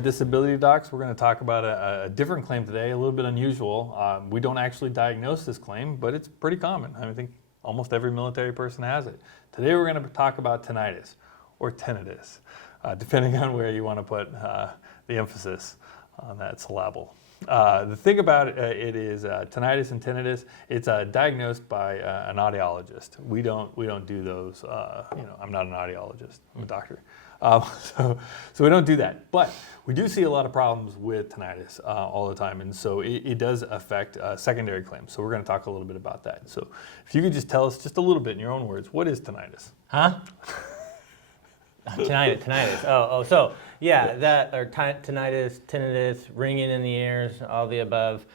Disability Docs. We're going to talk about a different claim today, a little bit unusual. We don't actually diagnose this claim, but it's pretty common. I think almost every military person has it. Today we're going to talk about tinnitus, or tinnitus, depending on where you want to put the emphasis on that syllable. The thing about it is tinnitus and tinnitus. It's diagnosed by an audiologist. We don't do those. I'm not an audiologist. I'm a doctor. So we don't do that. But we do see a lot of problems with tinnitus all the time, and so it does affect secondary claims. So we're going to talk a little bit about that. So if you could just tell us just a little bit in your own words, what is tinnitus? Huh? Tinnitus. So yeah, that or tinnitus, ringing in the ears, all the above.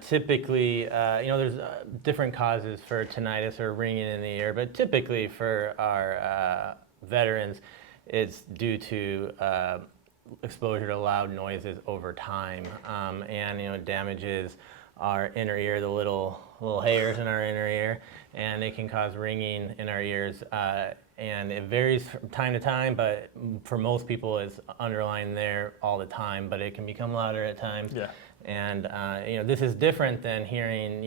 Typically, there's different causes for tinnitus or ringing in the ear, but typically for our veterans, it's due to exposure to loud noises over time, and damages our inner ear, the little hairs in our inner ear, and it can cause ringing in our ears. And it varies from time to time, but for most people, it's underlying there all the time. But it can become louder at times. Yeah. And this is different than hearing,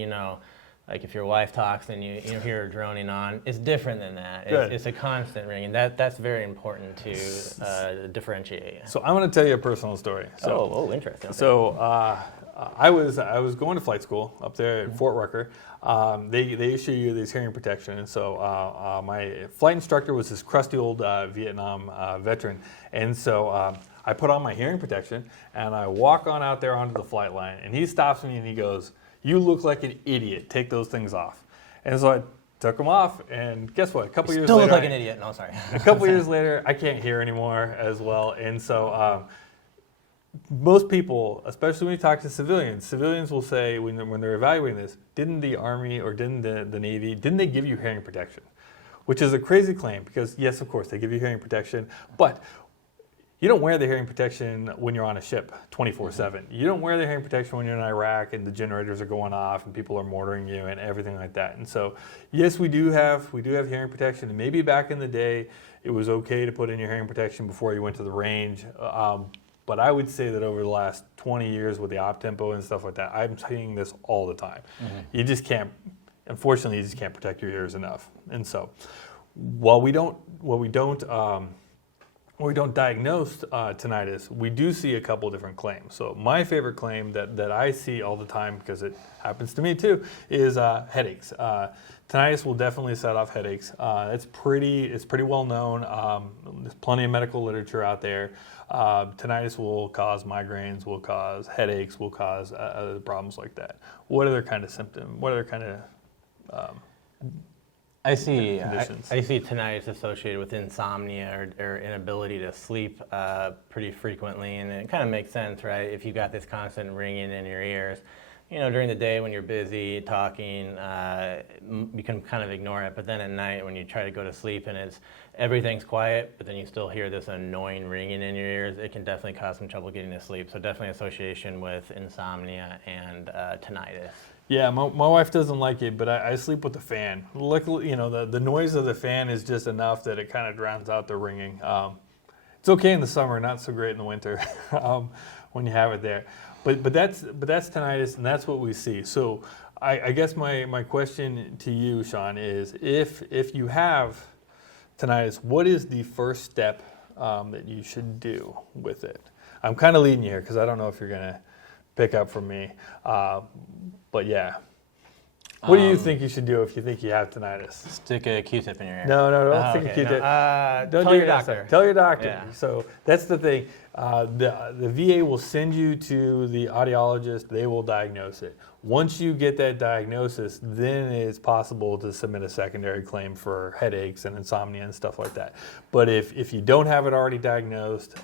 like if your wife talks and you hear her droning on. It's different than that. It's a constant ringing. That's very important to differentiate. So I'm going to tell you a personal story. Interesting. So I was going to flight school up there at Fort Rucker. They issue you this hearing protection, and so my flight instructor was this crusty old Vietnam veteran, and so I put on my hearing protection and I walk on out there onto the flight line, and he stops me and he goes, "You look like an idiot. Take those things off." And so I took them off, and guess what? A couple years later, still look like an idiot. No, sorry. A couple years later, I can't hear anymore as well, and so. Most people, especially when you talk to civilians will say when they're evaluating this, didn't the Army or didn't the Navy, didn't they give you hearing protection? Which is a crazy claim because, yes, of course, they give you hearing protection, but you don't wear the hearing protection when you're on a ship 24/7. You don't wear the hearing protection when you're in Iraq and the generators are going off and people are mortaring you and everything like that. And so, yes, we do have hearing protection. And maybe back in the day, it was okay to put in your hearing protection before you went to the range. But I would say that over the last 20 years with the op tempo and stuff like that, I'm seeing this all the time. Mm-hmm. You just can't protect your ears enough. And so, while we don't diagnose tinnitus, we do see a couple different claims. So my favorite claim that I see all the time, because it happens to me too, is headaches. Tinnitus will definitely set off headaches. It's pretty well known. There's plenty of medical literature out there. Tinnitus will cause migraines, will cause headaches, will cause other problems like that. What other kind of symptom? What other kind of I see conditions? I see tinnitus associated with insomnia or inability to sleep pretty frequently, and it kind of makes sense, right? If you've got this constant ringing in your ears, during the day when you're busy talking, you can kind of ignore it. But then at night when you try to go to sleep and everything's quiet, but then you still hear this annoying ringing in your ears, it can definitely cause some trouble getting to sleep. So definitely association with insomnia and tinnitus. Yeah, my wife doesn't like it, but I sleep with the fan. Luckily, the noise of the fan is just enough that it kind of drowns out the ringing. It's okay in the summer, not so great in the winter when you have it there. But that's tinnitus, and that's what we see. So I guess my question to you, Sean, is if you have tinnitus, what is the first step that you should do with it? I'm kind of leading you here because I don't know if you're going to pick up from me. But yeah. What do you think you should do if you think you have tinnitus? Stick a Q-tip in your ear. No, don't stick a Q-tip. Tell your doctor. Tell your doctor. Yeah. So that's the thing. The VA will send you to the audiologist. They will diagnose it. Once you get that diagnosis, then it's possible to submit a secondary claim for headaches and insomnia and stuff like that. But if you don't have it already diagnosed,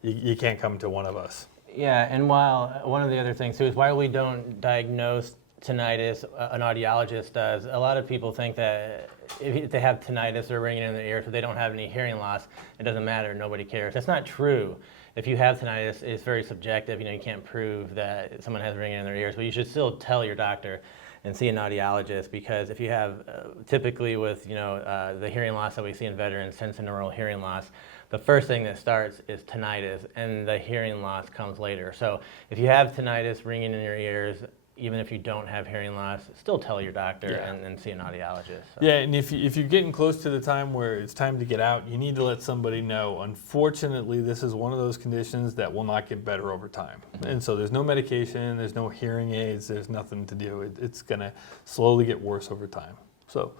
you can't come to one of us. Yeah, and while one of the other things too is why we don't diagnose tinnitus, an audiologist does. A lot of people think that if they have tinnitus or ringing in their ears, but they don't have any hearing loss, it doesn't matter, nobody cares. That's not true. If you have tinnitus, it's very subjective. You can't prove that someone has ringing in their ears, but you should still tell your doctor and see an audiologist, because if you have, typically with the hearing loss that we see in veterans, sensorineural hearing loss, the first thing that starts is tinnitus, and the hearing loss comes later. So if you have tinnitus ringing in your ears, even if you don't have hearing loss, still tell your doctor and see an audiologist. So. Yeah, and if you're getting close to the time where it's time to get out, you need to let somebody know. Unfortunately, this is one of those conditions that will not get better over time. And so there's no medication, there's no hearing aids, there's nothing to do. It's going to slowly get worse over time. So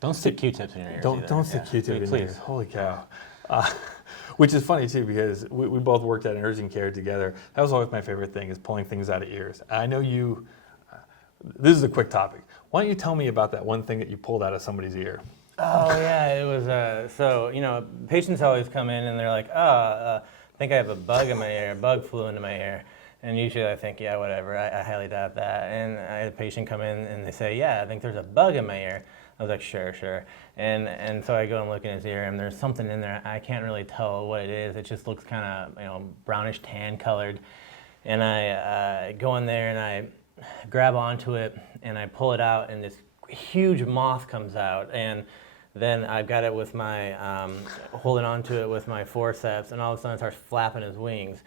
don't stick Q-tips in your ears. Don't stick Q-tips in your ears. Holy cow. Which is funny too, because we both worked at an urgent care together. That was always my favorite thing, is pulling things out of ears. I know you, this is a quick topic. Why don't you tell me about that one thing that you pulled out of somebody's ear? Oh yeah, it was, so, patients always come in and they're like, I think I have a bug in my ear, a bug flew into my ear. And usually I think, yeah, whatever, I highly doubt that. And I had a patient come in and they say, yeah, I think there's a bug in my ear. I was like, sure. And so I go and look in his ear, and there's something in there. I can't really tell what it is. It just looks kind of, brownish tan colored. And I go in there and I grab onto it and I pull it out, and this huge moth comes out. And then I've got it with my, holding onto it with my forceps, and all of a sudden it starts flapping his wings.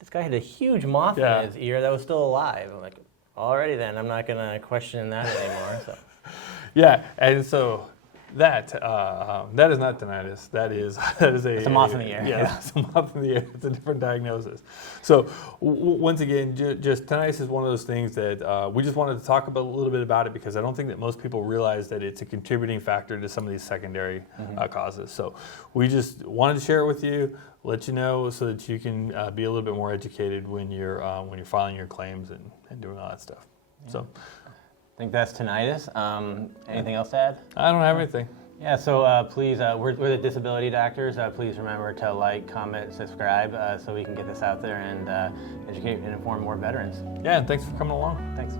This guy had a huge moth in his ear that was still alive. I'm like, alrighty then, I'm not gonna question that anymore. So. Yeah, and so that is not tinnitus. That is it's a moth in the ear. Yeah, it's a moth in the ear. It's a different diagnosis. So once again, just tinnitus is one of those things that we just wanted to talk about a little bit about it, because I don't think that most people realize that it's a contributing factor to some of these secondary causes. So we just wanted to share it with you, let you know, so that you can be a little bit more educated when you're filing your claims and doing all that stuff. Yeah. So. I think that's tinnitus. Anything else to add? I don't have anything. Yeah, so please, we're the disability doctors. Please remember to like, comment, subscribe, so we can get this out there and educate and inform more veterans. Yeah, and thanks for coming along. Thanks.